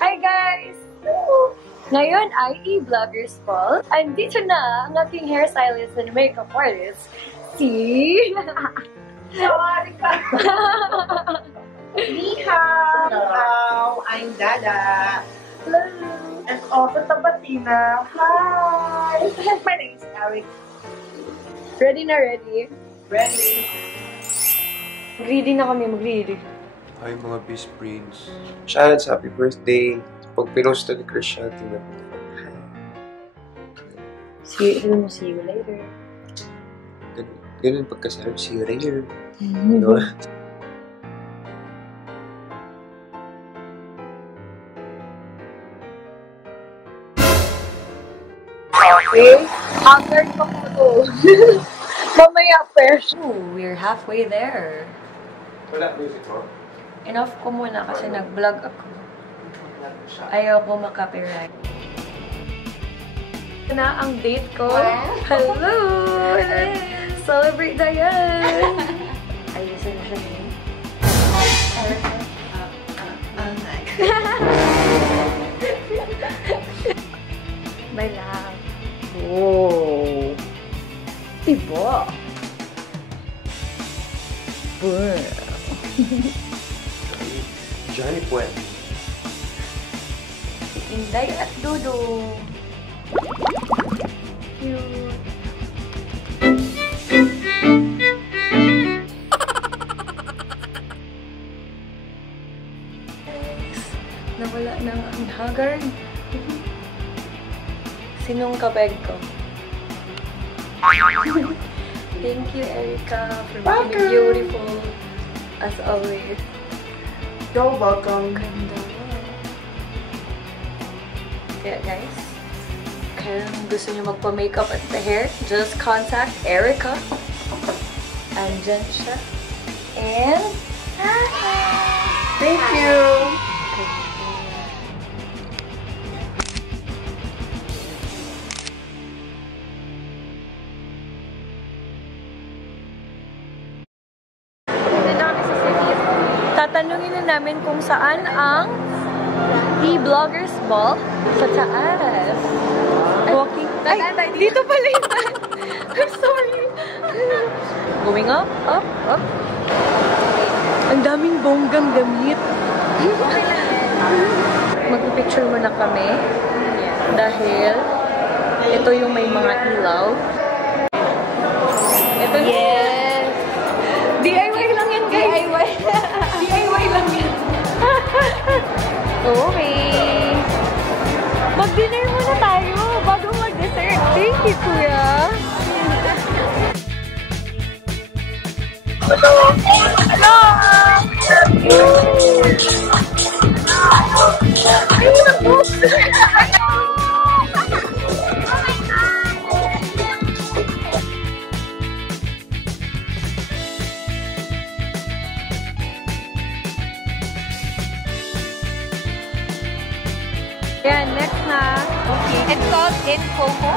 Hi guys! Ngayon ay e-vloggers Ball. Andito na ang aking hairstylist and makeup artist, si... Sorry ka! Ni hao! I'm Dada. Hello! And also Tabatina. Hi! My name is Erick. Ready na ready? Ready? Mag-ready na kami, mag-ready. Hi mga Bisprins. Chance, happy birthday. Pag pinost ni Krisha, tingnan mo. See you later. Ganun pagkasabi, see you later. You know? Okay. Haggard pa po to. Mamaya fresh. Oh, we're halfway there. Wala music mo? Enough ko muna kasi nag-vlog ako. Ayaw ko makapiright. Ito na ang date ko. Hello! Celebrate Dianne! Ayusin na siya niya. May lang. Oh! Diba? Boom! Johnny Puet. Inday at Dodo. Cute. Nawala na ang haggard. Sinong kabeg ko? Thank you, Erica, for being beautiful as always. You're welcome. Ganda. Kaya guys, kung gusto nyo magpa-makeup at the hair, just contact Erica. Andyan siya. And, Thank you. tatanungin na namin kung saan ang e-vloggers ball sa taas. Walking. Ay, dito pala yun. I'm sorry. Going up, up, up. Ang daming bonggang damit. Mag-picture muna kami. Dahil ito yung may mga ilaw. Ito yes! DIY lang yan, guys! DIY! DIY lang yan! Okay! Mag-dinner muna tayo bago mag-dessert. Thank you, Kuya! Hello! Hello! Yeah, next na. Okay. It's called In Coco.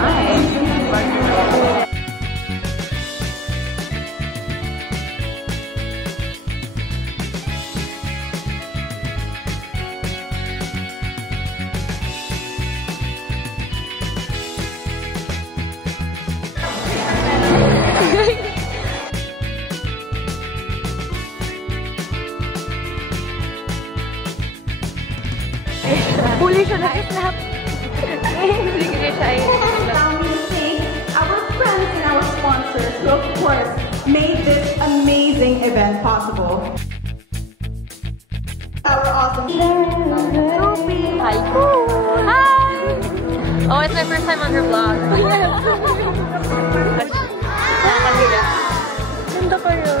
Nice. Huli siya na snap. Hindi ko siya ay our friends and our sponsors who of course made this amazing event possible. Our awesome Sophie. Hi. Hi. Oh, it's my first time on her vlog. Ganda kayo.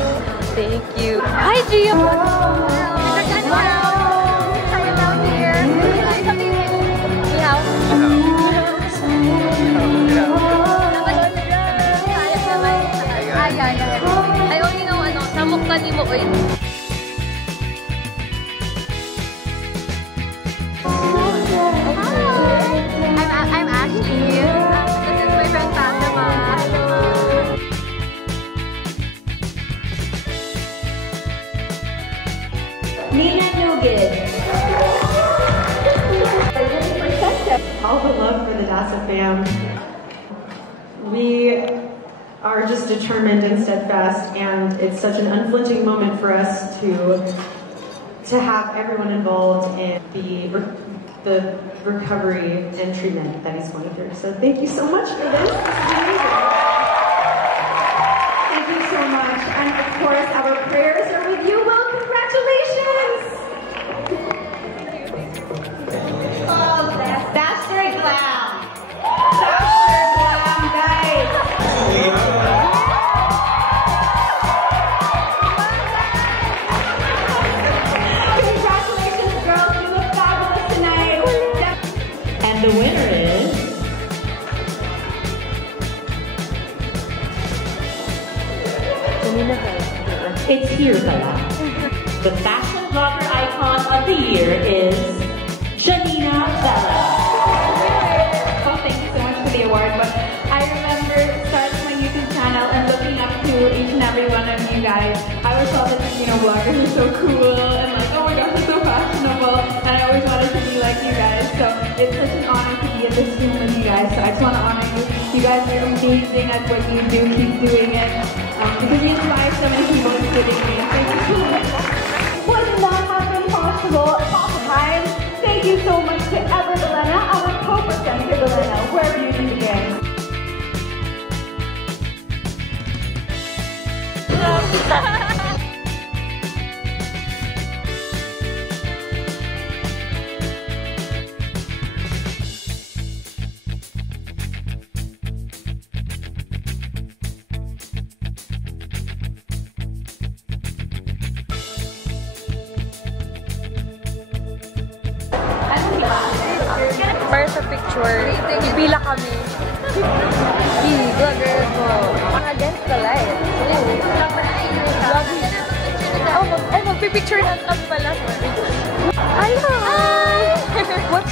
Thank you. Hi, Gia. I only know ano, samok ka ni mo oy. I'm Ashley. This is my friend Fatima. Nina Nugget. fam. We are just determined and steadfast, and it's such an unflinching moment for us to have everyone involved in the recovery and treatment that he's going through. So thank you so much for this. Thank you so much. And of course, our prayers are with you. Well, congratulations! Oh, that's very glam. That's very glam, guys. Congratulations, girls. You look fabulous tonight. And the winner is... It's here, pala. The fashion blogger icon of the year is Janina Bella. Oh, thank you so much for the award. But I remember starting my YouTube channel and looking up to each and every one of you guys. I always thought that bloggers are so cool and like, oh my gosh, they're so fashionable. And I always wanted to be like you guys. So it's such an honor to be in this room with you guys. So I just want to honor you. You guys are amazing at what you do. Keep doing it. Because you inspire so many people, including me. Thank you so much. Would not have been possible at all times. Thank you so much to Everett-Elena, our co-presenter Elena, where beauty begins. Para sa picture, pila kami. Vloggers mo. Against the light. Magpipicture na kami pala. Hi! What's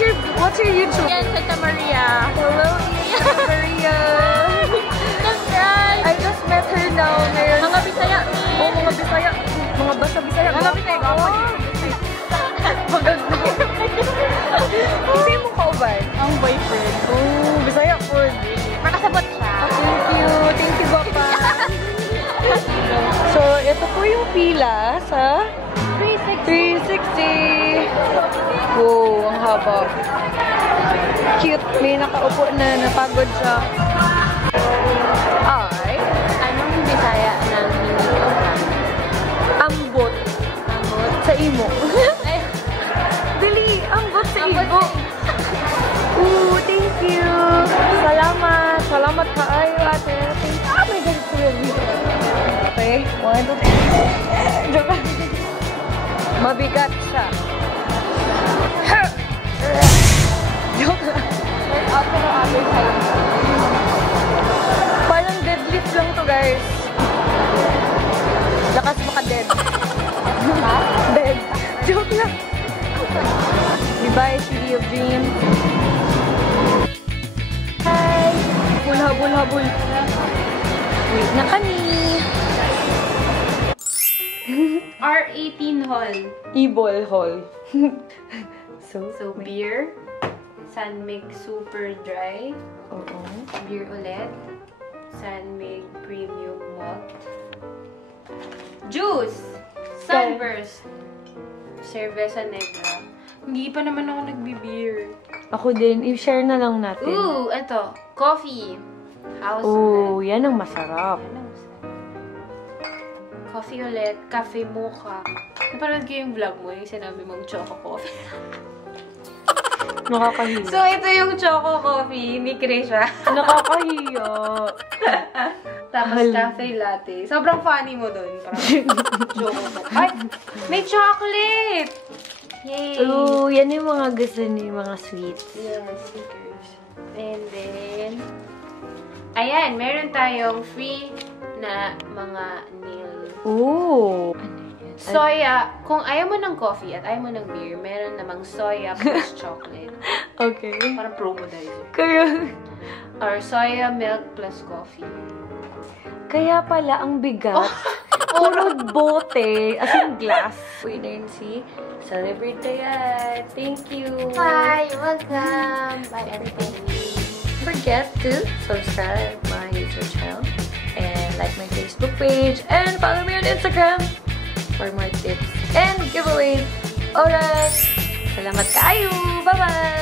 your YouTube? Dianne Santa Maria. Hello, Santa Maria. Subscribe! I just met her now. Mga Bisaya. Oh, mga Bisaya. Mga basa Bisaya. Mga Bisaya. Kasi mo kauban? Ang boyfriend. Oh, Bisaya food. Makasabot siya. Thank you. Thank you, Bapa. So, ito po yung pila sa 360. Wow, ang haba. Cute. May nakaupo na. Napagod siya. Ay. Anong Bisaya ng hindi ko? Ambot. Ambot? Sa imo. Dali, ambot sa imo. Ooh, thank you. Salamat. Salamat kaayo, ate. Thank you. Oh my God, it's really okay. 1, 2, 3. Joke lang. Mabigat siya. Joke lang. Turn out to the other side. Parang deadlift lang to, guys. Lakas maka-dead. Dead. Joke lang. Goodbye, City of Dreams. Hi! Habol. Wait na kami. R18 Hall. E-ball hall. So, beer. Sunmig Super Dry. Oo. Beer ulit. Sunmig Premium Malt. Juice. Sunburst. Cerveza Negra. Hindi pa naman ako nagbi-beer. Ako din. I-share na lang natin. Ooh, ito. Coffee. House Oh, blend. yan ang masarap. Coffee ulit. Cafe Mocha. Napanood ko yung vlog mo, yung sinabi mong choco coffee. Nakakahiya. So, ito yung choco coffee ni Krisha. Nakakahiya. Tapos cafe latte. Sobrang funny mo dun. Choco coffee. Ay! May chocolate! Yay! Oh, yan yung mga gusto ni mga sweets. Yeah, stickers. And then, ayan, meron tayong free na mga nail. Oh! Soya. Kung ayaw mo ng coffee at ayaw mo ng beer, meron namang soya plus chocolate. Okay. Parang promodizer. Kaya... Or soya milk plus coffee. Kaya pala ang bigat. Puro bote. As in glass. Uy, Nancy. Celebrate yan. Thank you. Hi, welcome. Bye, everybody. For forget to subscribe my YouTube channel and like my Facebook page and follow me on Instagram for more tips and giveaways. Alright! Salamat kayo! Bye-bye!